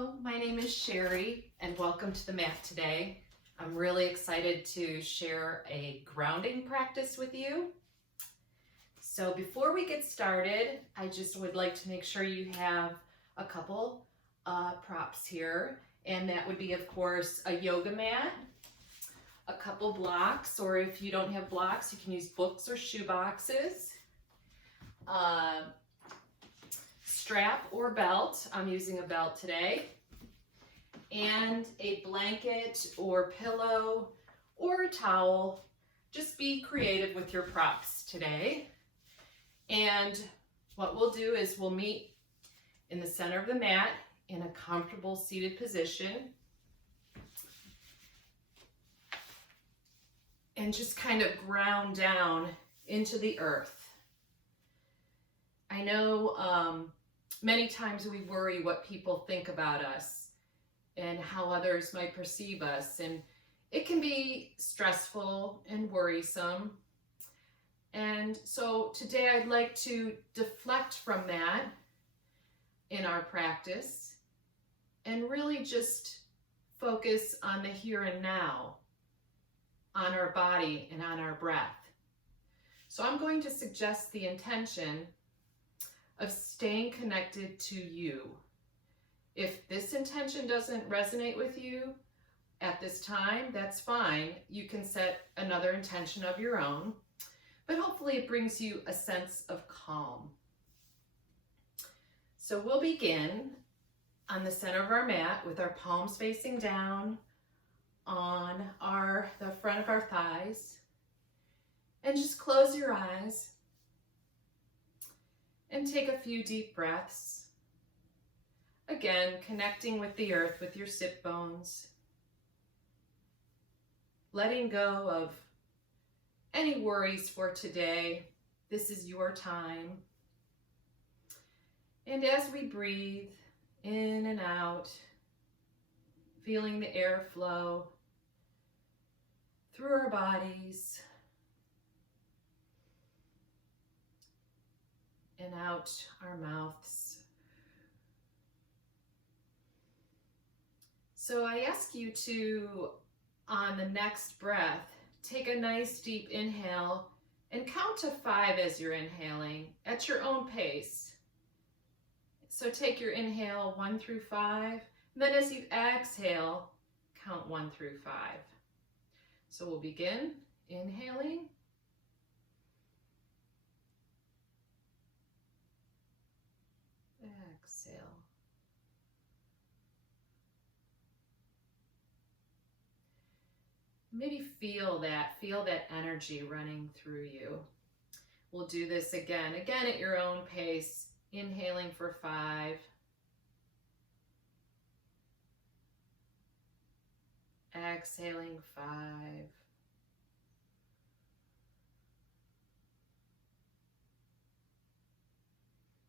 Hello, my name is Sherry and welcome to the mat today. I'm really excited to share a grounding practice with you. So before we get started, I just would like to make sure you have a couple props here, and that would be, of course, a yoga mat, a couple blocks, or if you don't have blocks, you can use books or shoe boxes. Strap or belt, I'm using a belt today, and a blanket or pillow or a towel. Just be creative with your props today. And what we'll do is we'll meet in the center of the mat in a comfortable seated position and just kind of ground down into the earth. I know many times we worry what people think about us and how others might perceive us, and it can be stressful and worrisome. And so today I'd like to deflect from that in our practice and really just focus on the here and now, on our body and on our breath. So I'm going to suggest the intention of staying connected to you. If this intention doesn't resonate with you at this time, that's fine. You can set another intention of your own, but hopefully it brings you a sense of calm. So we'll begin on the center of our mat with our palms facing down on the front of our thighs, and just close your eyes and take a few deep breaths. Again, connecting with the earth with your sit bones. Letting go of any worries for today. This is your time. And as we breathe in and out, feeling the air flow through our bodies and out our mouths. So I ask you to, on the next breath, take a nice deep inhale and count to 5 as you're inhaling at your own pace. So take your inhale 1 through 5, and then as you exhale, count 1 through 5. So we'll begin inhaling. Exhale. Maybe feel that energy running through you. We'll do this again at your own pace, inhaling for 5. Exhaling 5.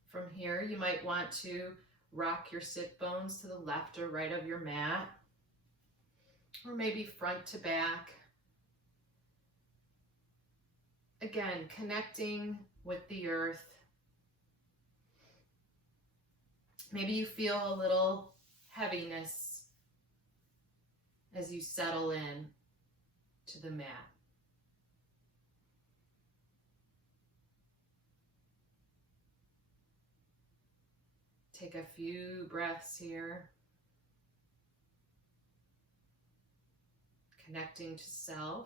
From here, you might want to rock your sit bones to the left or right of your mat, or maybe front to back. Again, connecting with the earth. Maybe you feel a little heaviness as you settle in to the mat. Take a few breaths here, connecting to self.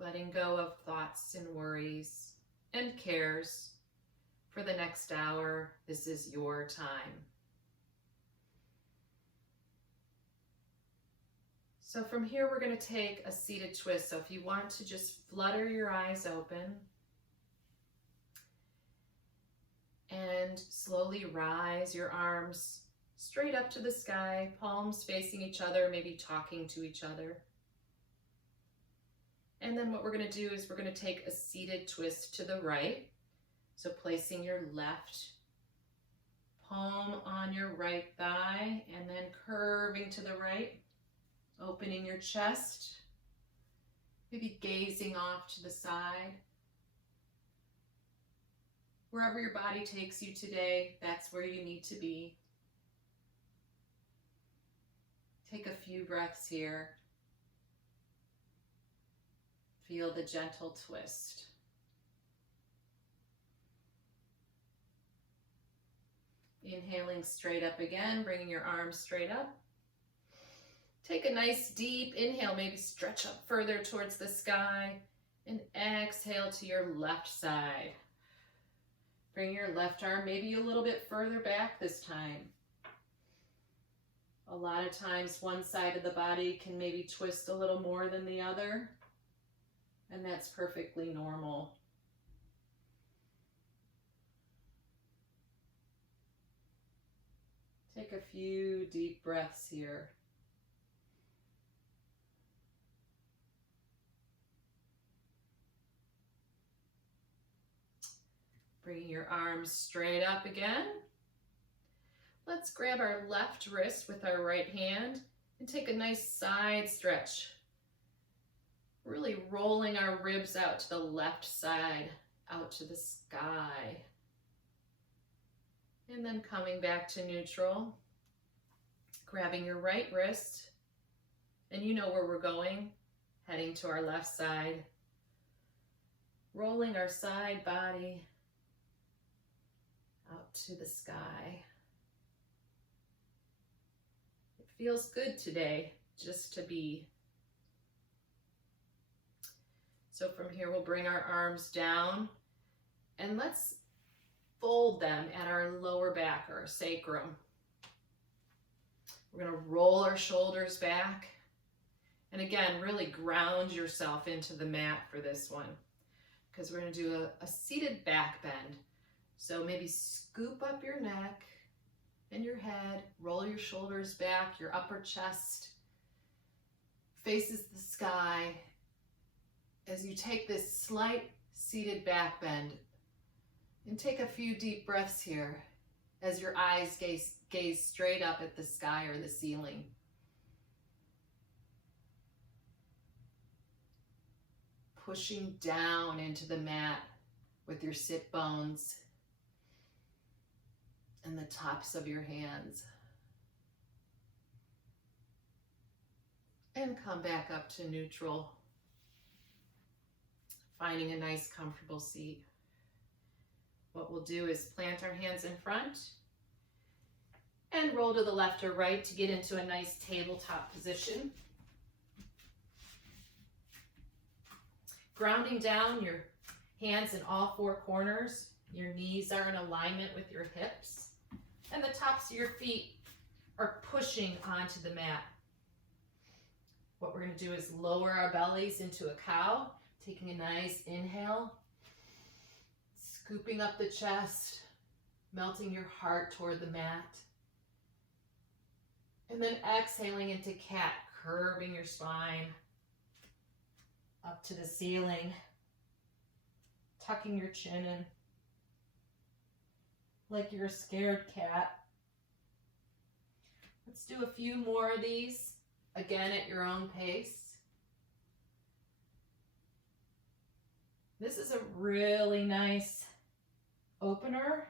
Letting go of thoughts and worries and cares for the next hour. This is your time. So from here, we're going to take a seated twist. So if you want to just flutter your eyes open and slowly rise your arms straight up to the sky, palms facing each other, maybe talking to each other. And then what we're going to do is we're going to take a seated twist to the right. So placing your left palm on your right thigh and then curving to the right. Opening your chest, maybe gazing off to the side. Wherever your body takes you today, that's where you need to be. Take a few breaths here. Feel the gentle twist. Inhaling straight up again, bringing your arms straight up. Take a nice deep inhale, maybe stretch up further towards the sky, and exhale to your left side. Bring your left arm maybe a little bit further back this time. A lot of times one side of the body can maybe twist a little more than the other, and that's perfectly normal. Take a few deep breaths here. Bringing your arms straight up again. Let's grab our left wrist with our right hand and take a nice side stretch. Really rolling our ribs out to the left side, out to the sky. And then coming back to neutral. Grabbing your right wrist, and you know where we're going, heading to our left side. Rolling our side body out to the sky. It feels good today just to be. So from here we'll bring our arms down and let's fold them at our lower back or our sacrum. We're going to roll our shoulders back. And again, really ground yourself into the mat for this one, because we're going to do a seated back bend. So maybe scoop up your neck and your head, roll your shoulders back, your upper chest faces the sky as you take this slight seated back bend. And take a few deep breaths here as your eyes gaze straight up at the sky or the ceiling. Pushing down into the mat with your sit bones and the tops of your hands. And come back up to neutral, finding a nice comfortable seat. What we'll do is plant our hands in front and roll to the left or right to get into a nice tabletop position. Grounding down your hands in all four corners. Your knees are in alignment with your hips, and the tops of your feet are pushing onto the mat. What we're going to do is lower our bellies into a cow, taking a nice inhale, scooping up the chest, melting your heart toward the mat. And then exhaling into cat, curving your spine up to the ceiling, tucking your chin in like you're a scared cat. Let's do a few more of these, again at your own pace. This is a really nice opener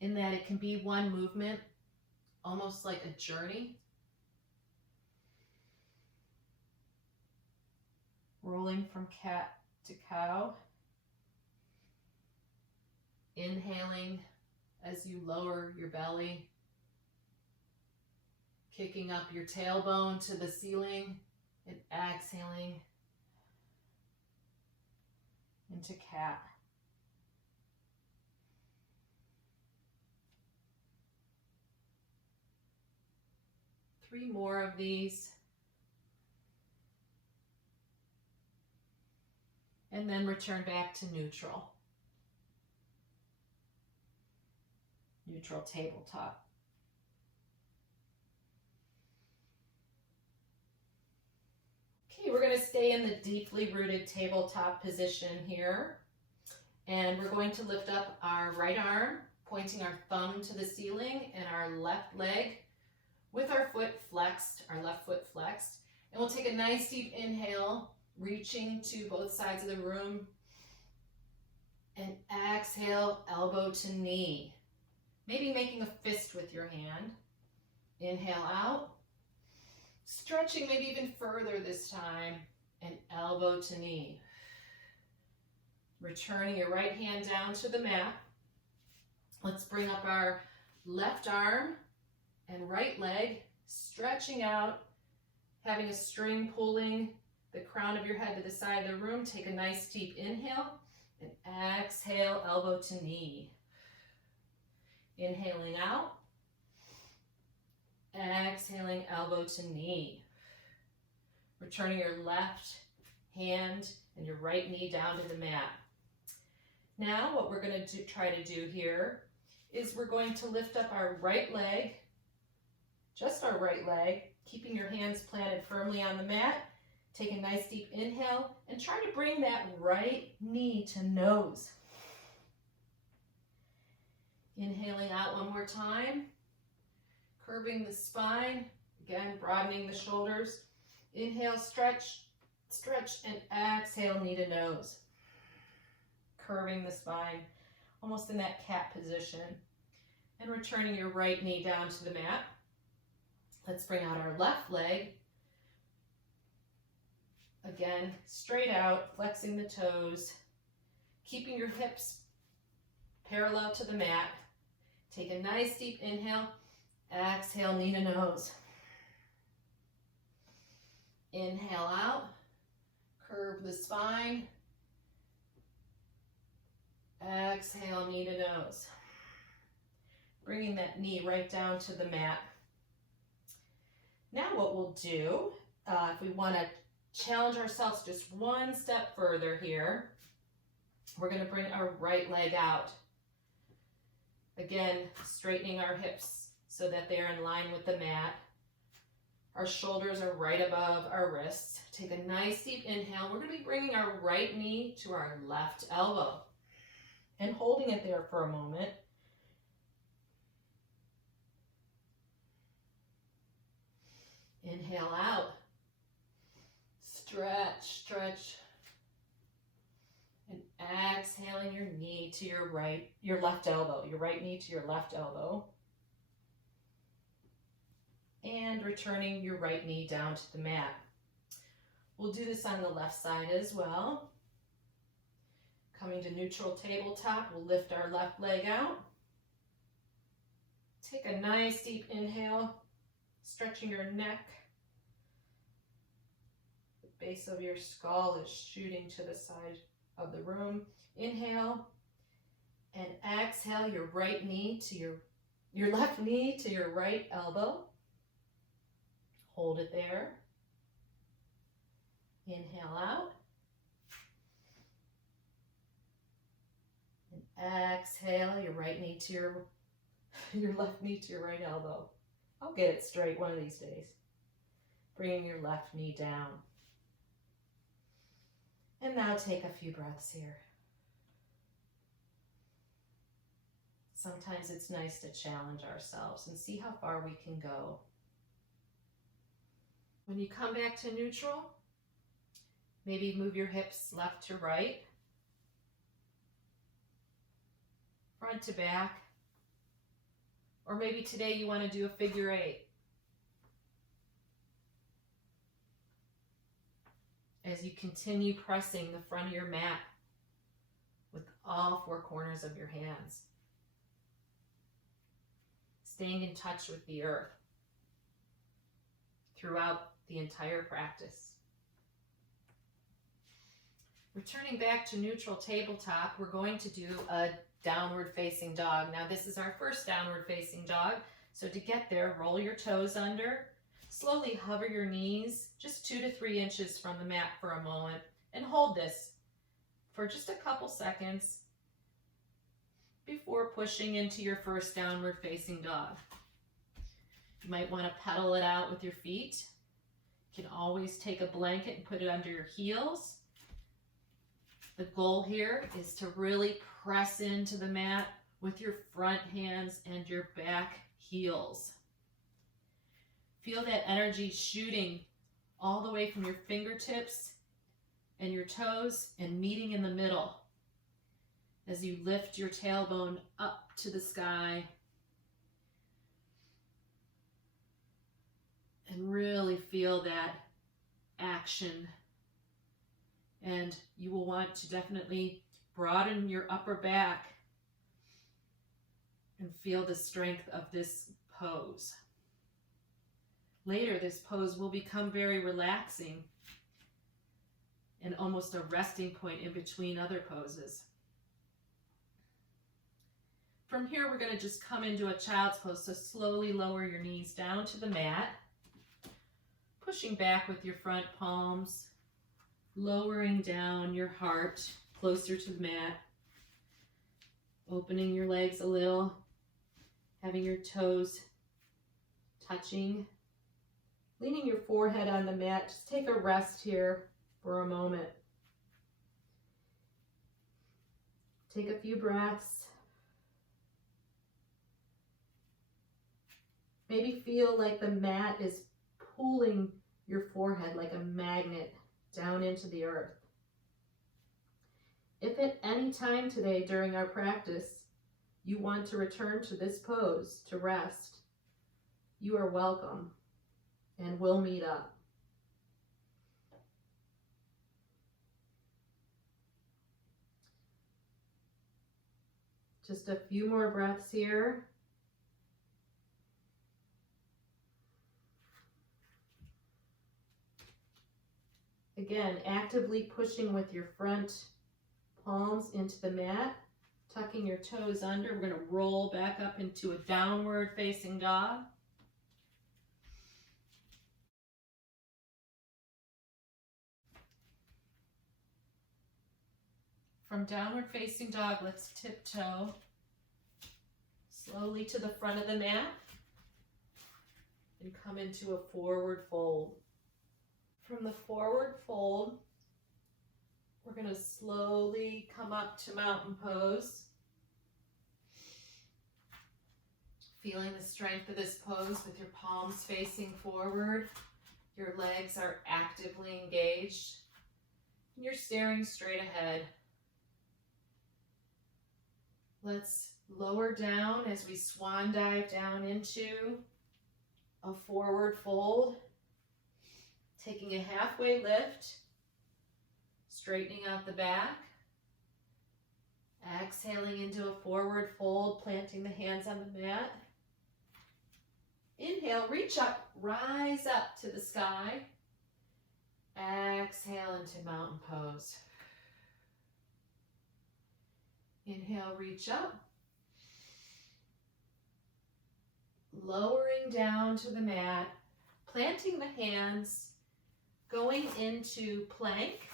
in that it can be one movement, almost like a journey. Rolling from cat to cow. Inhaling as you lower your belly. Kicking up your tailbone to the ceiling and exhaling into cat. Three more of these. And then return back to neutral. Neutral tabletop. Okay, we're going to stay in the deeply rooted tabletop position here. And we're going to lift up our right arm, pointing our thumb to the ceiling, and our left leg with our foot flexed, our left foot flexed. And we'll take a nice deep inhale, reaching to both sides of the room. And exhale, elbow to knee. Maybe making a fist with your hand. Inhale out. Stretching maybe even further this time. And elbow to knee. Returning your right hand down to the mat. Let's bring up our left arm and right leg, stretching out, having a string pulling the crown of your head to the side of the room. Take a nice deep inhale and exhale, elbow to knee. Inhaling out, exhaling, elbow to knee. Returning your left hand and your right knee down to the mat. Now what we're going to try to do here is we're going to lift up our right leg, just our right leg, keeping your hands planted firmly on the mat. Take a nice deep inhale and try to bring that right knee to nose. Inhaling out one more time, curving the spine, again broadening the shoulders. Inhale, stretch, stretch, and exhale, knee to nose. Curving the spine, almost in that cat position. And returning your right knee down to the mat. Let's bring out our left leg. Again, straight out, flexing the toes, keeping your hips parallel to the mat. Take a nice deep inhale, exhale, knee to nose. Inhale out, curve the spine. Exhale, knee to nose. Bringing that knee right down to the mat. Now what we'll do, if we want to challenge ourselves just one step further here, we're going to bring our right leg out. Again, straightening our hips so that they're in line with the mat. Our shoulders are right above our wrists. Take a nice deep inhale. We're going to be bringing our right knee to our left elbow and holding it there for a moment. Inhale out. Stretch, stretch. And exhaling your knee to your left elbow, your right knee to your left elbow. And returning your right knee down to the mat. We'll do this on the left side as well. Coming to neutral tabletop, we'll lift our left leg out. Take a nice deep inhale, stretching your neck. The base of your skull is shooting to the side of the room. Inhale and exhale your right knee to your left knee to your right elbow. Hold it there. Inhale out. And exhale your right knee to your left knee to your right elbow. I'll get it straight one of these days. Bringing your left knee down. And now take a few breaths here. Sometimes it's nice to challenge ourselves and see how far we can go. When you come back to neutral, maybe move your hips left to right, front to back, or maybe today you want to do a figure eight. As you continue pressing the front of your mat with all four corners of your hands. Staying in touch with the earth throughout the entire practice. Returning back to neutral tabletop, we're going to do a downward facing dog. Now this is our first downward facing dog. So to get there, roll your toes under. Slowly hover your knees just 2 to 3 inches from the mat for a moment and hold this for just a couple seconds before pushing into your first downward facing dog. You might want to pedal it out with your feet. You can always take a blanket and put it under your heels. The goal here is to really press into the mat with your front hands and your back heels. Feel that energy shooting all the way from your fingertips and your toes and meeting in the middle. as you lift your tailbone up to the sky and really feel that action. And you will want to definitely broaden your upper back and feel the strength of this pose. Later, this pose will become very relaxing and almost a resting point in between other poses. From here, we're going to just come into a child's pose. So slowly lower your knees down to the mat, pushing back with your front palms, lowering down your heart closer to the mat, opening your legs a little, having your toes touching, leaning your forehead on the mat. Just take a rest here for a moment. Take a few breaths. Maybe feel like the mat is pulling your forehead like a magnet down into the earth. If at any time today during our practice you want to return to this pose to rest, you are welcome, and we'll meet up. Just a few more breaths here. Again, actively pushing with your front palms into the mat, tucking your toes under. We're going to roll back up into a downward facing dog. From downward facing dog, let's tiptoe slowly to the front of the mat and come into a forward fold. From the forward fold, we're going to slowly come up to mountain pose. Feeling the strength of this pose with your palms facing forward. Your legs are actively engaged. And you're staring straight ahead. Let's lower down as we swan dive down into a forward fold. Taking a halfway lift, straightening out the back, exhaling into a forward fold, planting the hands on the mat. Inhale, reach up, rise up to the sky. Exhale into mountain pose. Inhale, reach up. Lowering down to the mat, planting the hands, going into plank.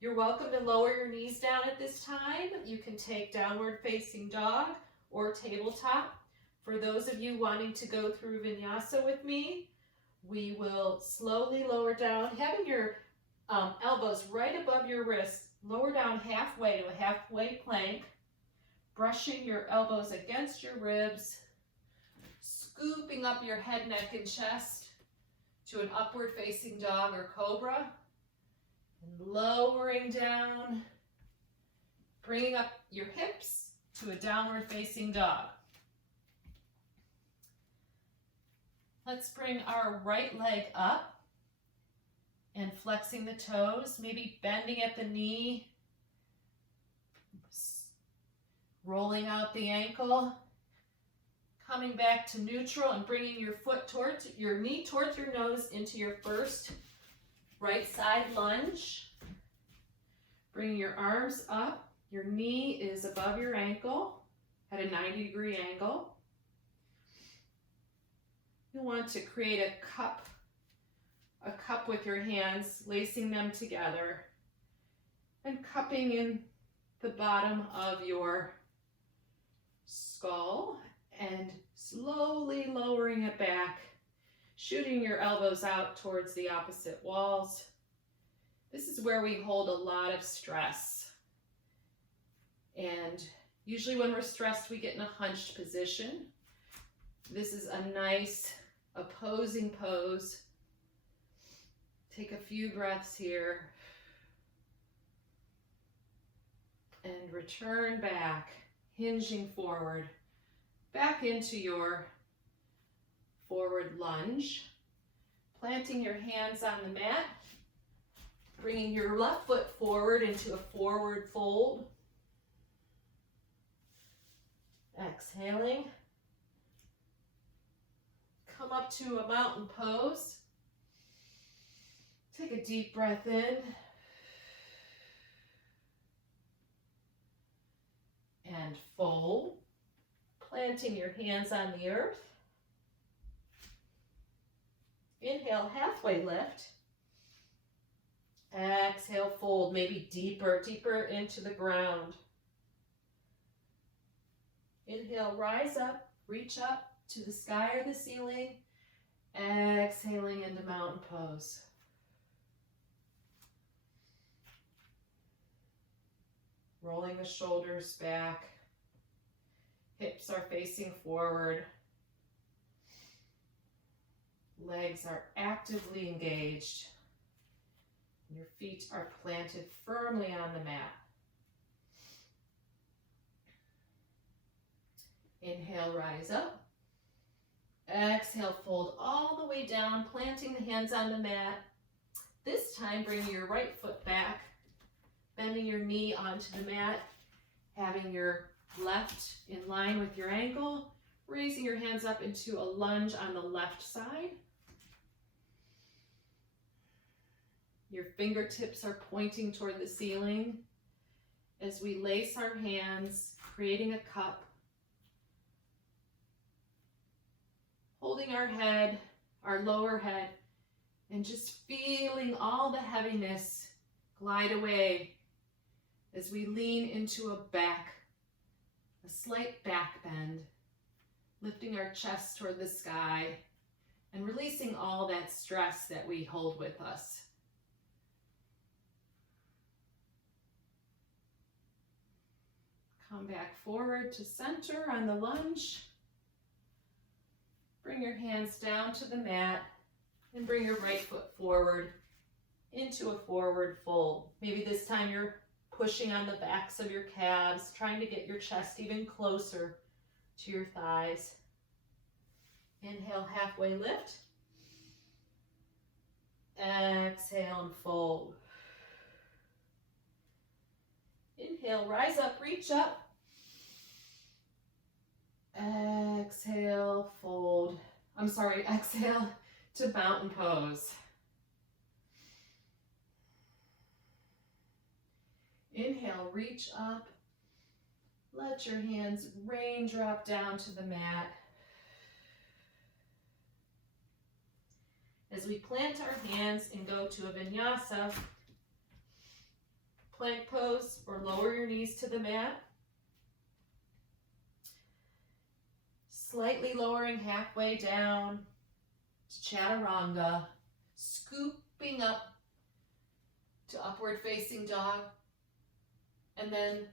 You're welcome to lower your knees down at this time. You can take downward facing dog or tabletop. For those of you wanting to go through vinyasa with me, we will slowly lower down, having your elbows right above your wrists, lower down halfway to a halfway plank, brushing your elbows against your ribs, scooping up your head, neck, and chest to an upward facing dog or cobra, and lowering down, bringing up your hips to a downward facing dog. Let's bring our right leg up and flexing the toes, maybe bending at the knee, rolling out the ankle, coming back to neutral and bringing your foot towards your knee towards your nose into your first right side lunge. Bring your arms up. Your knee is above your ankle at a 90-degree angle. You want to create a cup with your hands, lacing them together and cupping in the bottom of your skull and slowly lowering it back, shooting your elbows out towards the opposite walls. This is where we hold a lot of stress. And usually when we're stressed, we get in a hunched position. This is a nice opposing pose. Take a few breaths here. And return back, hinging forward, back into your forward lunge. Planting your hands on the mat, bringing your left foot forward into a forward fold. Exhaling. Come up to a mountain pose. Take a deep breath in. And fold. Planting your hands on the earth. Inhale, halfway lift. Exhale, fold, maybe deeper, deeper into the ground. Inhale, rise up, reach up to the sky or the ceiling. Exhaling into mountain pose. Rolling the shoulders back. Hips are facing forward. Legs are actively engaged. Your feet are planted firmly on the mat. Inhale, rise up. Exhale, fold all the way down, planting the hands on the mat. This time, bring your right foot back, bending your knee onto the mat, having your left in line with your ankle, raising your hands up into a lunge on the left side. Your fingertips are pointing toward the ceiling as we lace our hands, creating a cup. Holding our head, our lower head, and just feeling all the heaviness glide away as we lean into a slight back bend, lifting our chest toward the sky and releasing all that stress that we hold with us. Come back forward to center on the lunge. Bring your hands down to the mat and bring your right foot forward into a forward fold. Maybe this time you're pushing on the backs of your calves, trying to get your chest even closer to your thighs. Inhale, halfway lift. Exhale and fold. Inhale, rise up, reach up. Exhale, fold. Exhale to mountain pose. Inhale, reach up. Let your hands raindrop down to the mat. As we plant our hands and go to a vinyasa, plank pose, or lower your knees to the mat. Slightly lowering halfway down to chaturanga, scooping up to upward facing dog, and then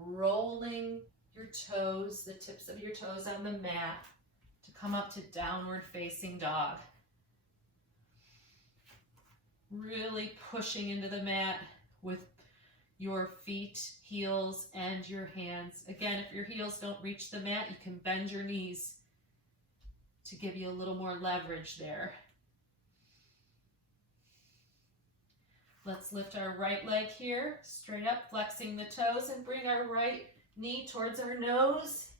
rolling your toes, the tips of your toes on the mat to come up to downward facing dog. Really pushing into the mat with your feet, heels, and your hands. Again, if your heels don't reach the mat, you can bend your knees to give you a little more leverage there. Let's lift our right leg here, straight up, flexing the toes, and bring our right knee towards our nose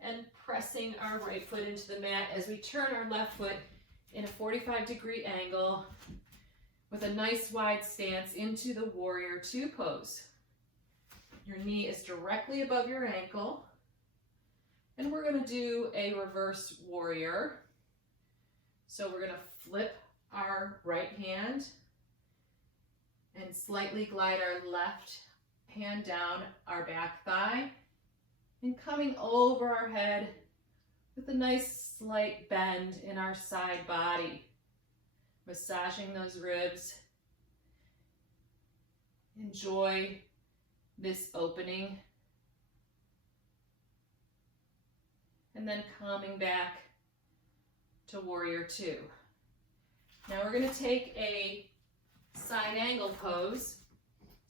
and pressing our right foot into the mat as we turn our left foot in a 45-degree angle with a nice wide stance into the warrior two pose. Your knee is directly above your ankle. And we're going to do a reverse warrior. So we're going to flip our right hand and slightly glide our left hand down our back thigh and coming over our head with a nice slight bend in our side body. Massaging those ribs. Enjoy this opening. And then coming back to warrior two. Now we're going to take a side angle pose.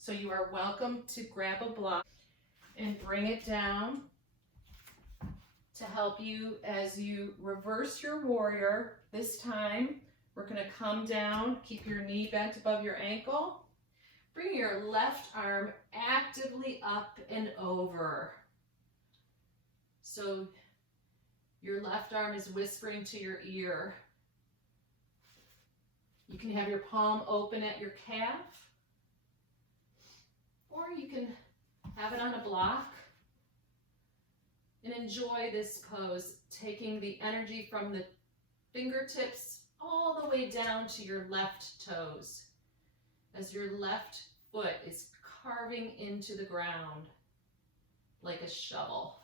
So you are welcome to grab a block and bring it down to help you as you reverse your warrior. This time, we're gonna come down, keep your knee bent above your ankle. Bring your left arm actively up and over. So your left arm is whispering to your ear. You can have your palm open at your calf, or you can have it on a block and enjoy this pose, taking the energy from the fingertips all the way down to your left toes as your left foot is carving into the ground like a shovel.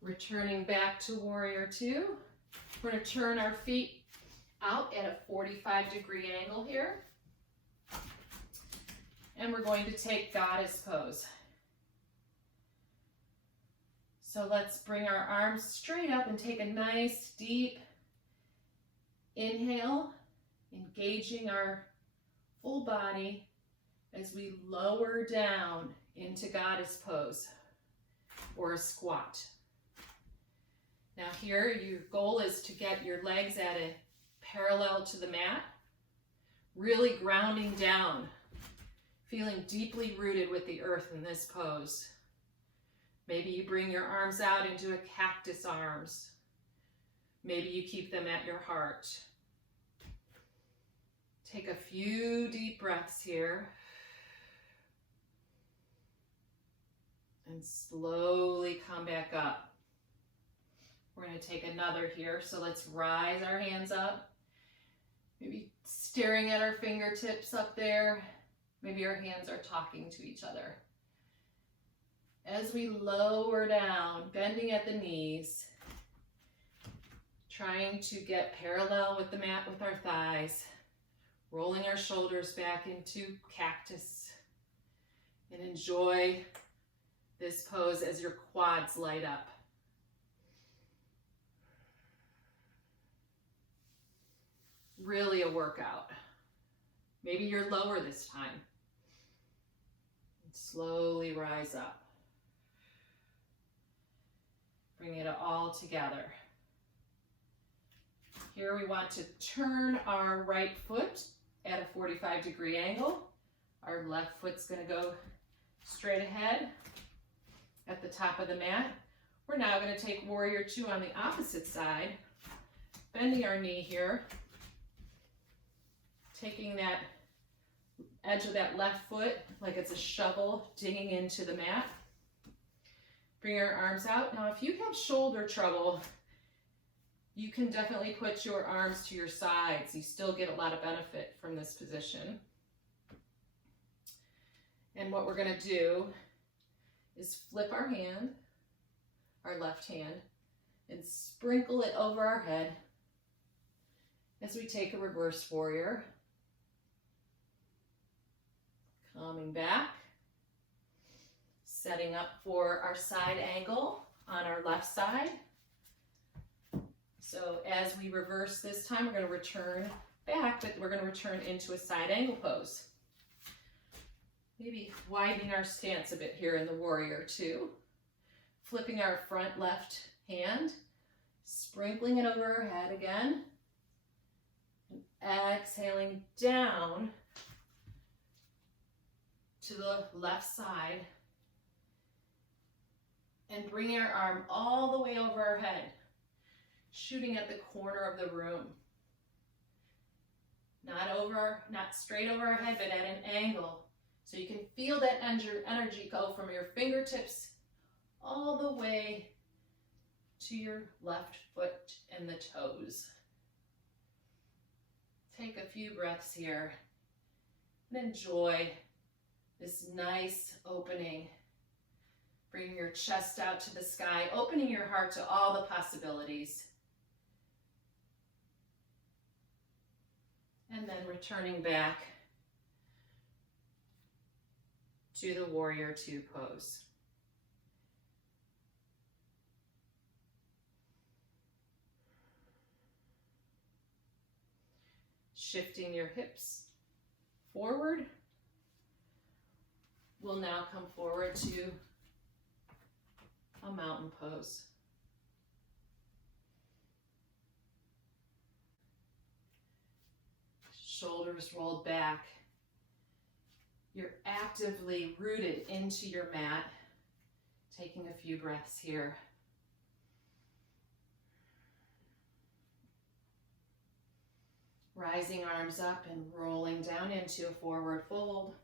Returning back to Warrior Two. We're going to turn our feet out at a 45-degree angle here. And we're going to take Goddess pose. So let's bring our arms straight up and take a nice deep inhale, engaging our full body as we lower down into Goddess pose or a squat. Now here, your goal is to get your legs at a parallel to the mat, really grounding down, feeling deeply rooted with the earth in this pose. Maybe you bring your arms out into a cactus arms. Maybe you keep them at your heart. Take a few deep breaths here. And slowly come back up. We're going to take another here. So let's rise our hands up. Maybe staring at our fingertips up there. Maybe our hands are talking to each other. As we lower down, bending at the knees, trying to get parallel with the mat with our thighs, rolling our shoulders back into cactus, and enjoy this pose as your quads light up. Really a workout. Maybe you're lower this time. And slowly rise up. Bring it all together. Here we want to turn our right foot at a 45-degree angle. Our left foot's going to go straight ahead at the top of the mat. We're now going to take Warrior Two on the opposite side, bending our knee here, taking that edge of that left foot like it's a shovel digging into the mat. Bring your arms out. Now, if you have shoulder trouble, you can definitely put your arms to your sides. You still get a lot of benefit from this position. And what we're going to do is flip our hand, our left hand, and sprinkle it over our head as we take a reverse warrior. Coming back. Setting up for our side angle on our left side. So as we reverse this time, we're going to return back, but we're going to return into a side angle pose. Maybe widening our stance a bit here in the Warrior Two. Flipping our front left hand, sprinkling it over our head again. And exhaling down to the left side. And bringing our arm all the way over our head, shooting at the corner of the room. Not straight over our head, but at an angle. So you can feel that energy go from your fingertips all the way to your left foot and the toes. Take a few breaths here and enjoy this nice opening. Bring your chest out to the sky, opening your heart to all the possibilities. And then returning back to the Warrior Two pose. Shifting your hips forward. We'll now come forward to a mountain pose. Shoulders rolled back. You're actively rooted into your mat. Taking a few breaths here. Rising arms up and rolling down into a forward fold.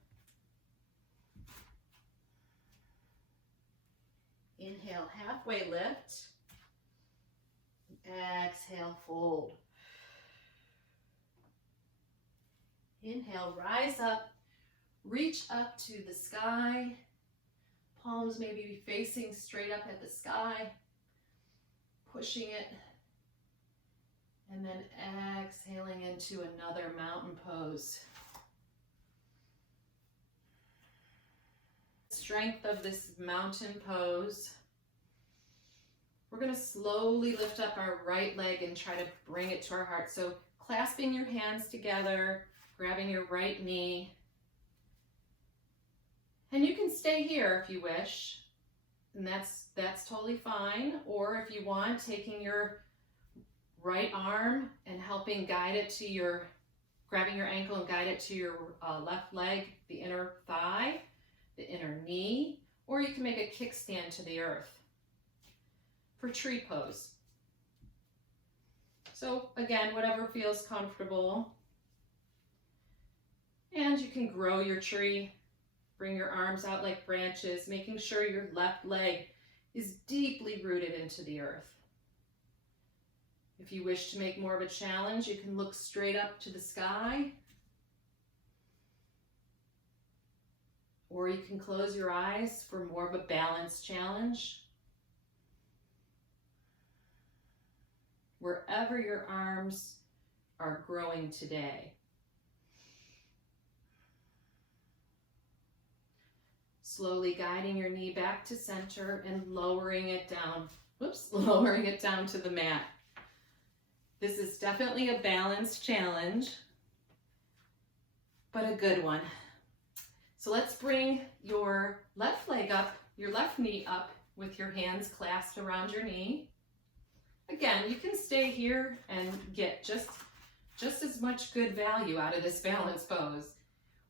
Inhale, halfway lift. Exhale, fold. Inhale, rise up, reach up to the sky. Palms maybe be facing straight up at the sky, pushing it, and then exhaling into another mountain pose. Strength of this mountain pose. We're going to slowly lift up our right leg and try to bring it to our heart. So clasping your hands together, grabbing your right knee. And you can stay here if you wish, and that's totally fine. Or if you want, taking your right arm and helping guide it to your, grabbing your ankle and guide it to your left leg, the inner thigh, the inner knee, or you can make a kickstand to the earth for tree pose. So again, whatever feels comfortable. And you can grow your tree. Bring your arms out like branches, making sure your left leg is deeply rooted into the earth. If you wish to make more of a challenge, you can look straight up to the sky. Or you can close your eyes for more of a balanced challenge. Wherever your arms are growing today. Slowly guiding your knee back to center and lowering it down. Lowering it down to the mat. This is definitely a balanced challenge, but a good one. So let's bring your left leg up, your left knee up with your hands clasped around your knee. Again, you can stay here and get just as much good value out of this balance pose.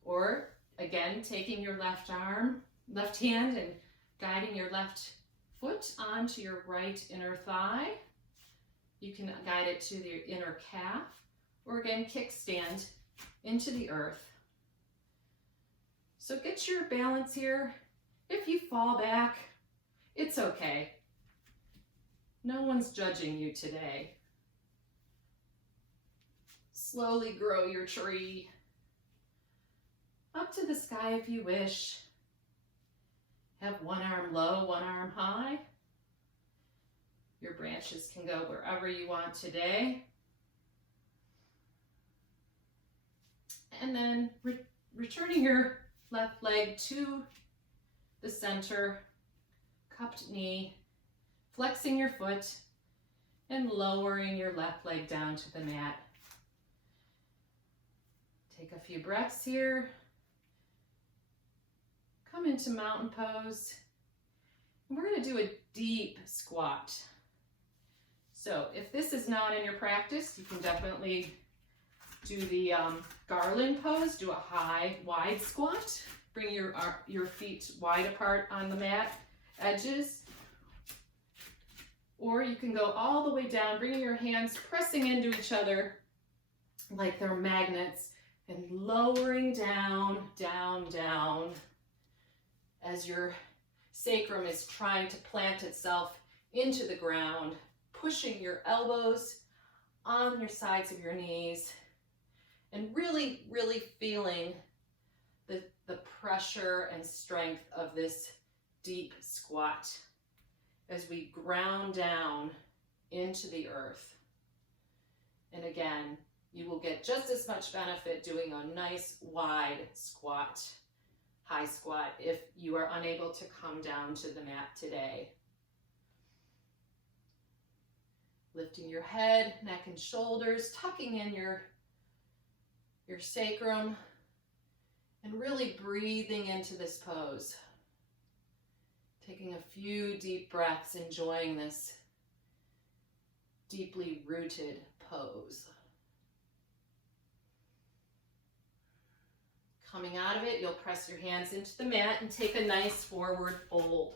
Or again, taking your left hand and guiding your left foot onto your right inner thigh. You can guide it to the inner calf, or again, kickstand into the earth. So get your balance here. If you fall back, it's okay. No one's judging you today. Slowly grow your tree up to the sky if you wish. Have one arm low, one arm high. Your branches can go wherever you want today. And then returning your left leg to the center, cupped knee, flexing your foot, and lowering your left leg down to the mat. Take a few breaths here. Come into mountain pose. And we're going to do a deep squat. So if this is not in your practice, you can definitely do the garland pose, do a high, wide squat. Bring your feet wide apart on the mat edges. Or you can go all the way down, bringing your hands pressing into each other like they're magnets and lowering down, down, down as your sacrum is trying to plant itself into the ground, pushing your elbows on your sides of your knees and really, really feeling the pressure and strength of this deep squat as we ground down into the earth. And again, you will get just as much benefit doing a nice wide squat, high squat, if you are unable to come down to the mat today. Lifting your head, neck, and shoulders, tucking in your sacrum, And really breathing into this pose. Taking a few deep breaths, enjoying this deeply rooted pose. Coming out of it, you'll press your hands into the mat and take a nice forward fold.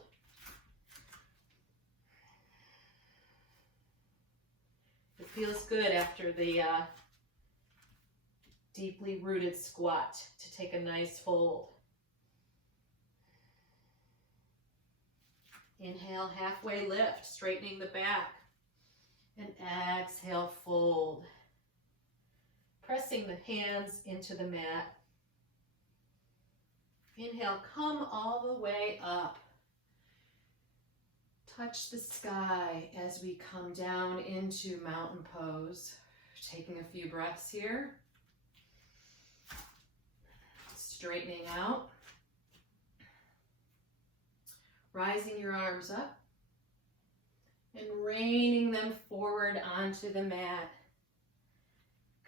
It feels good after the deeply rooted squat to take a nice fold. Inhale, halfway lift, straightening the back. And exhale, fold. Pressing the hands into the mat. Inhale, come all the way up. Touch the sky as we come down into mountain pose. Taking a few breaths here. Straightening out. Rising your arms up and raining them forward onto the mat.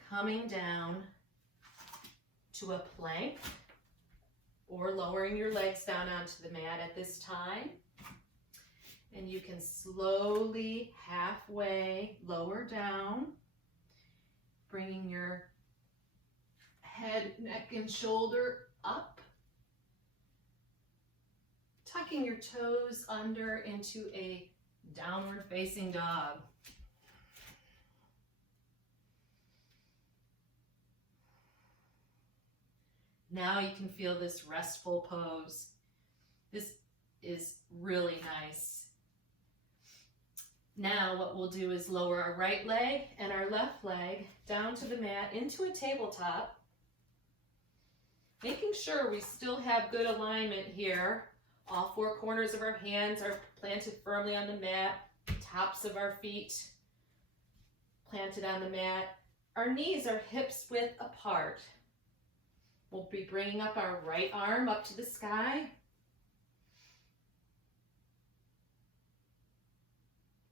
Coming down to a plank or lowering your legs down onto the mat at this time. And you can slowly halfway lower down, bringing your head, neck, and shoulder up. Tucking your toes under into a downward facing dog. Now you can feel this restful pose. This is really nice. Now what we'll do is lower our right leg and our left leg down to the mat into a tabletop. Making sure we still have good alignment here. All four corners of our hands are planted firmly on the mat. Tops of our feet planted on the mat. Our knees are hips width apart. We'll be bringing up our right arm up to the sky.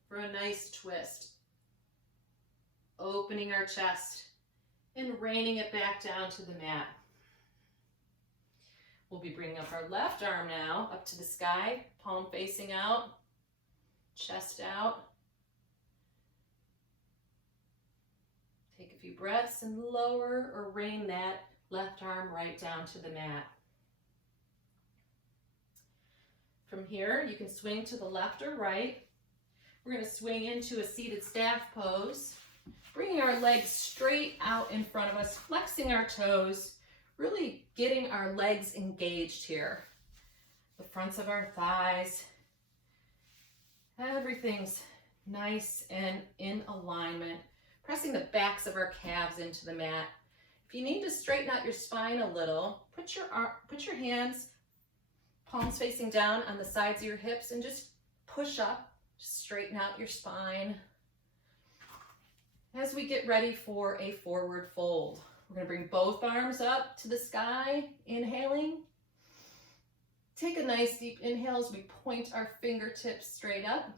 For a nice twist. Opening our chest and raining it back down to the mat. We'll be bringing up our left arm now up to the sky, palm facing out, chest out. Take a few breaths and lower or rain that left arm right down to the mat. From here, you can swing to the left or right. We're going to swing into a seated staff pose, bringing our legs straight out in front of us, flexing our toes, really getting our legs engaged here. The fronts of our thighs. Everything's nice and in alignment. Pressing the backs of our calves into the mat. If you need to straighten out your spine a little, put your hands, palms facing down on the sides of your hips and just push up, straighten out your spine. As we get ready for a forward fold. We're going to bring both arms up to the sky, inhaling. Take a nice deep inhale as we point our fingertips straight up.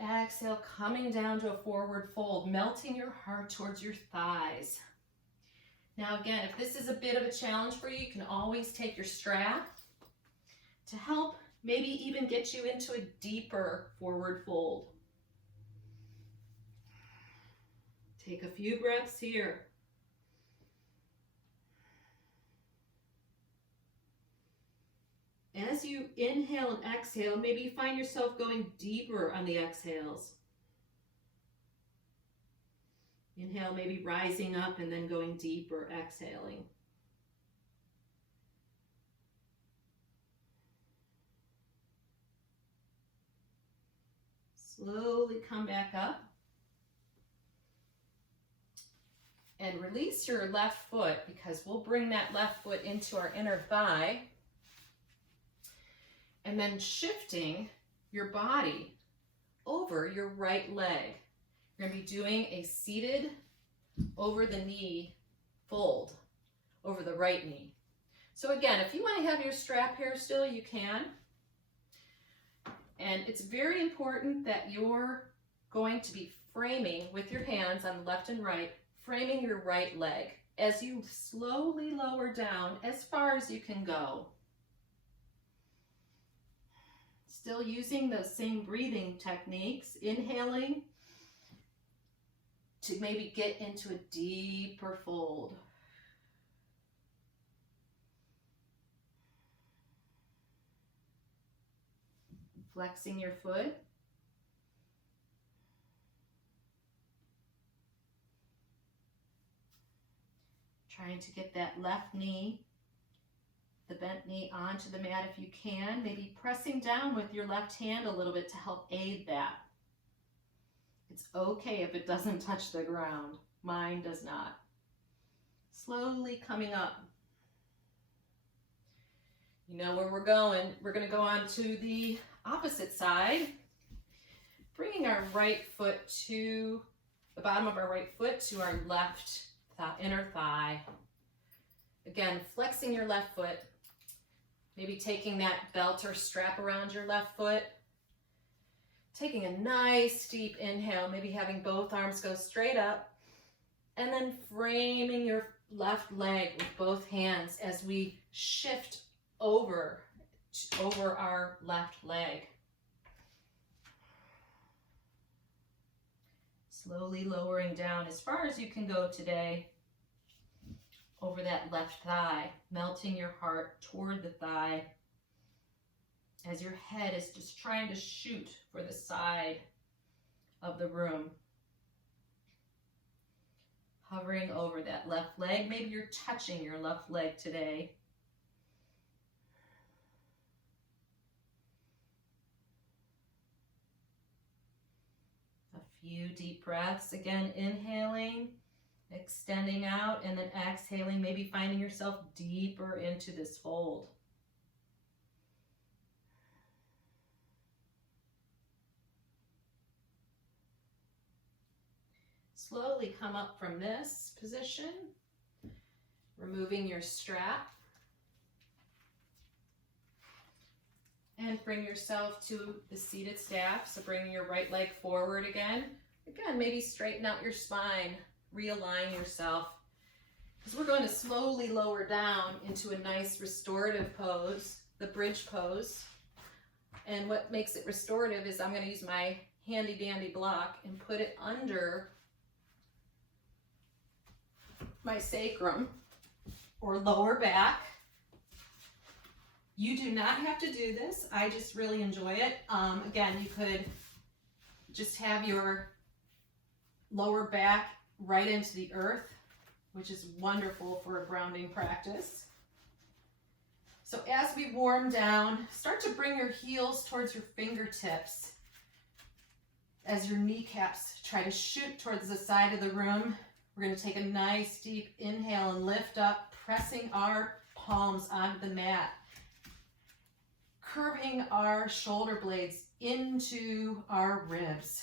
Exhale, coming down to a forward fold, melting your heart towards your thighs. Now again, if this is a bit of a challenge for you, you can always take your strap to help maybe even get you into a deeper forward fold. Take a few breaths here. As you inhale and exhale, maybe you find yourself going deeper on the exhales. Inhale, maybe rising up and then going deeper, exhaling. Slowly come back up. And release your left foot because we'll bring that left foot into our inner thigh. And then shifting your body over your right leg. You're going to be doing a seated over the knee fold over the right knee. So again, if you want to have your strap here still, you can. And it's very important that you're going to be framing with your hands on the left and right, framing your right leg. as you slowly lower down as far as you can go. Still using those same breathing techniques, inhaling to maybe get into a deeper fold. Flexing your foot. Trying to get that left knee, the bent knee, onto the mat if you can. Maybe pressing down with your left hand a little bit to help aid that. It's okay if it doesn't touch the ground. Mine does not. Slowly coming up. You know where we're going. We're going to go on to the opposite side. Bringing our right foot to the bottom of our right foot to our left inner thigh. Again, flexing your left foot. Maybe taking that belt or strap around your left foot. Taking a nice deep inhale, maybe having both arms go straight up, and then framing your left leg with both hands as we shift over our left leg. Slowly lowering down as far as you can go today over that left thigh, melting your heart toward the thigh as your head is just trying to shoot for the side of the room. Hovering over that left leg. Maybe you're touching your left leg today. A few deep breaths. Again, inhaling, extending out, and then exhaling, maybe finding yourself deeper into this fold. Slowly come up from this position, removing your strap, and bring yourself to the seated staff. So bringing your right leg forward again. Again, maybe straighten out your spine, realign yourself, because we're going to slowly lower down into a nice restorative pose, the bridge pose. And what makes it restorative is I'm going to use my handy dandy block and put it under my sacrum or lower back. You do not have to do this. I just really enjoy it. Again, you could just have your lower back right into the earth, which is wonderful for a grounding practice. So as we warm down, start to bring your heels towards your fingertips as your kneecaps try to shoot towards the side of the room. We're going to take a nice deep inhale and lift up, pressing our palms onto the mat, curving our shoulder blades into our ribs.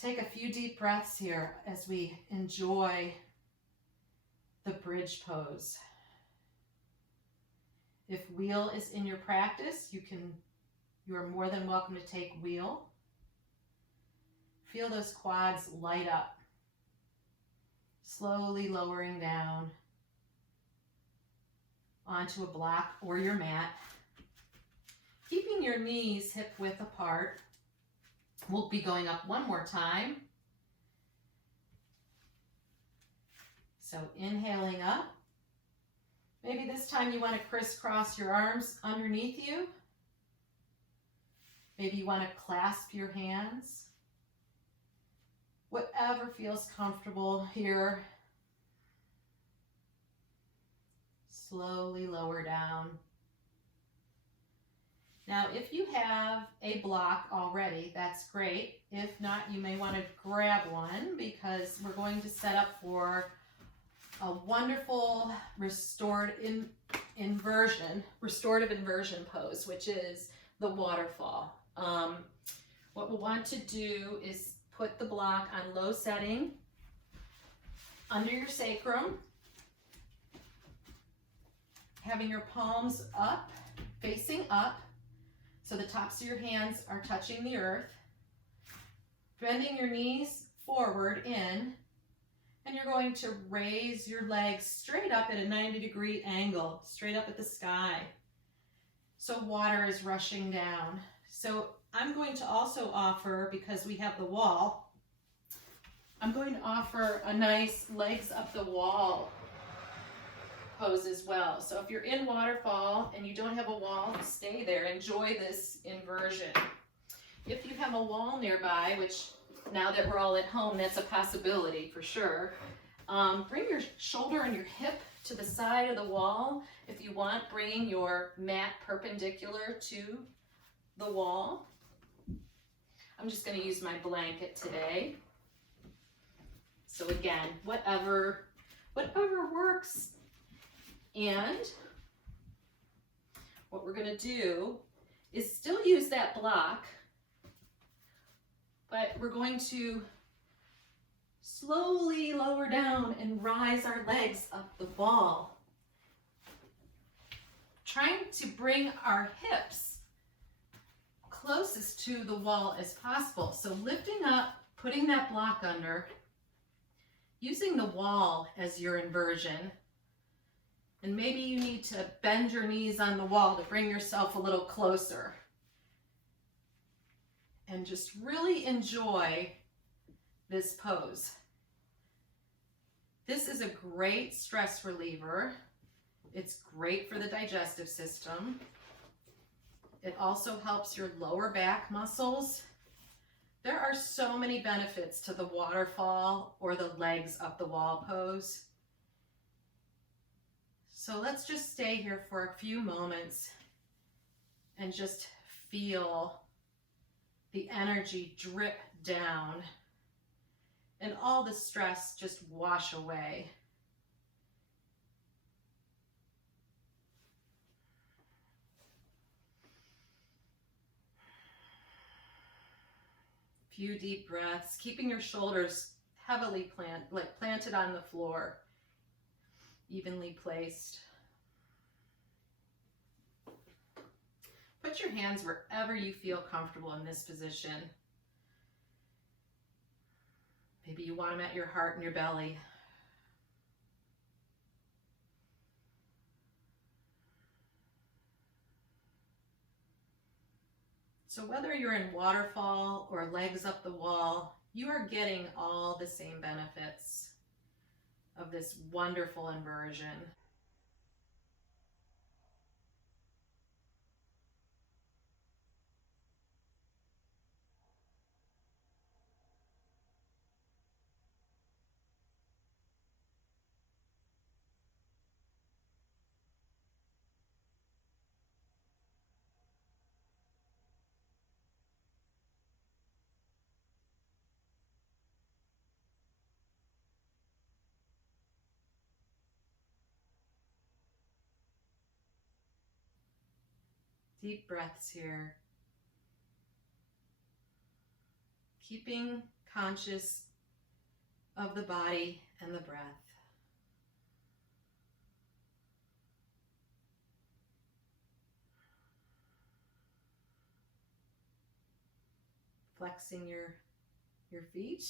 Take a few deep breaths here as we enjoy the bridge pose. If wheel is in your practice, you are more than welcome to take wheel. Feel those quads light up. Slowly lowering down onto a block or your mat. Keeping your knees hip width apart. We'll be going up one more time. So inhaling up. Maybe this time you want to crisscross your arms underneath you. Maybe you want to clasp your hands. Whatever feels comfortable here. Slowly lower down. Now, if you have a block already, that's great. If not, you may want to grab one because we're going to set up for a wonderful restorative inversion pose, which is the waterfall. What we'll want to do is put the block on low setting under your sacrum, having your palms up, facing up, so the tops of your hands are touching the earth, bending your knees forward in, And you're going to raise your legs straight up at a 90-degree angle, straight up at the sky. So water is rushing down. So I'm going to also offer, because we have the wall, I'm going to offer a nice legs up the wall pose as well. So if you're in waterfall and you don't have a wall, stay there. Enjoy this inversion. If you have a wall nearby, which now that we're all at home, that's a possibility for sure. Bring your shoulder and your hip to the side of the wall. If you want, bringing your mat perpendicular to the wall. I'm just going to use my blanket today. So again, whatever works. And what we're going to do is still use that block, but we're going to slowly lower down and rise our legs up the wall. Trying to bring our hips closest to the wall as possible. So lifting up, putting that block under, using the wall as your inversion. And maybe you need to bend your knees on the wall to bring yourself a little closer. And just really enjoy this pose. This is a great stress reliever. It's great for the digestive system. It also helps your lower back muscles. There are so many benefits to the waterfall or the legs up the wall pose. So let's just stay here for a few moments and just feel the energy drip down and all the stress just wash away. Few deep breaths, keeping your shoulders heavily planted on the floor, evenly placed. Put your hands wherever you feel comfortable in this position. Maybe you want them at your heart and your belly. So whether you're in waterfall or legs up the wall, you are getting all the same benefits of this wonderful inversion. Deep breaths here. Keeping conscious of the body and the breath. Flexing your feet.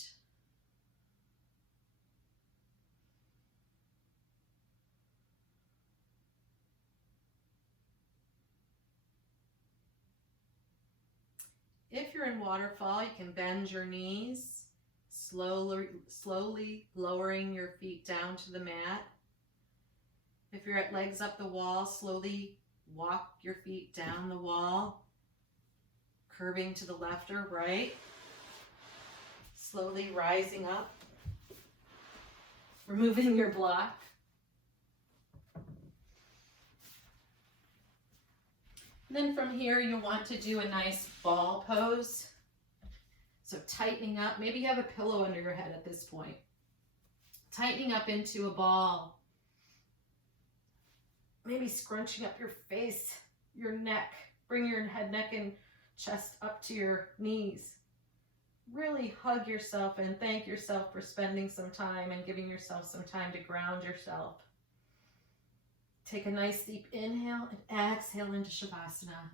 If you're in waterfall, you can bend your knees, slowly lowering your feet down to the mat. If you're at legs up the wall, slowly walk your feet down the wall, curving to the left or right, slowly rising up, removing your block. Then from here, you'll want to do a nice ball pose. So tightening up, maybe you have a pillow under your head at this point. Tightening up into a ball. Maybe scrunching up your face, your neck. Bring your head, neck, and chest up to your knees. Really hug yourself and thank yourself for spending some time and giving yourself some time to ground yourself. Take a nice deep inhale and exhale into Shavasana.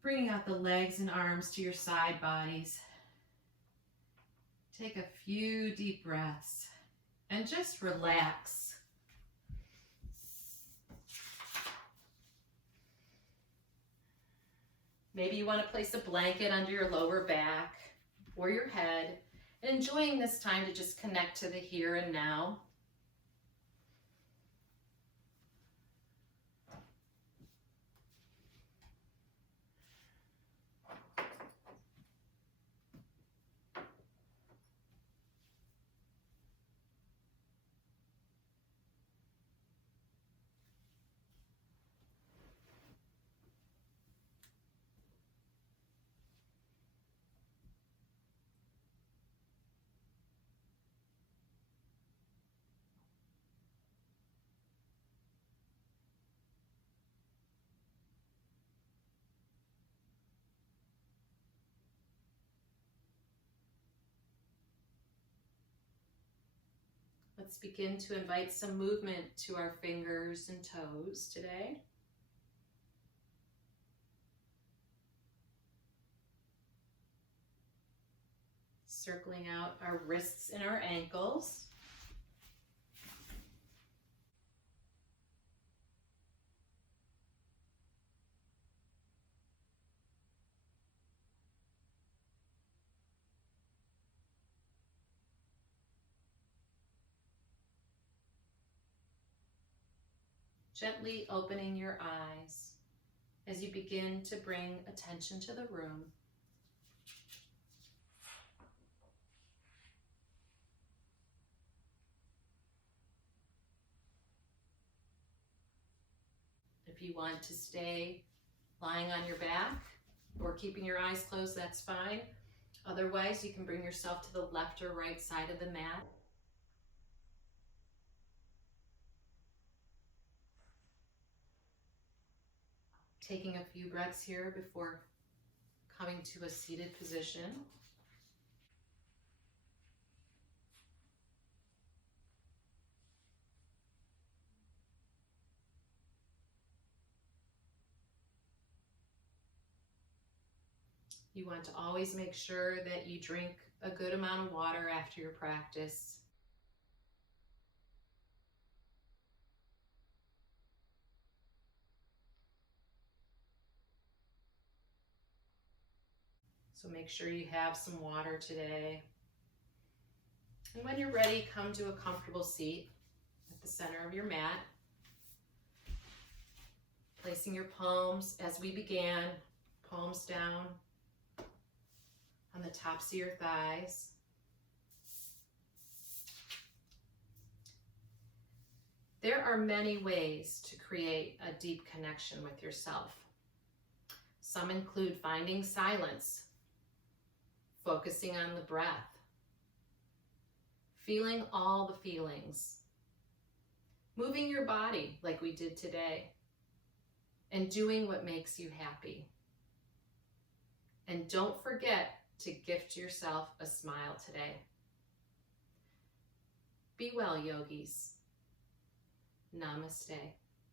Bringing out the legs and arms to your side bodies. Take a few deep breaths and just relax. Maybe you want to place a blanket under your lower back or your head, enjoying this time to just connect to the here and now. Let's begin to invite some movement to our fingers and toes today. Circling out our wrists and our ankles. Gently opening your eyes as you begin to bring attention to the room. If you want to stay lying on your back or keeping your eyes closed, that's fine. Otherwise, you can bring yourself to the left or right side of the mat. Taking a few breaths here before coming to a seated position. You want to always make sure that you drink a good amount of water after your practice. So make sure you have some water today. And when you're ready, come to a comfortable seat at the center of your mat. Placing your palms as we began, palms down on the tops of your thighs. There are many ways to create a deep connection with yourself. Some include finding silence, focusing on the breath, feeling all the feelings, moving your body like we did today, and doing what makes you happy. And don't forget to gift yourself a smile today. Be well, yogis. Namaste.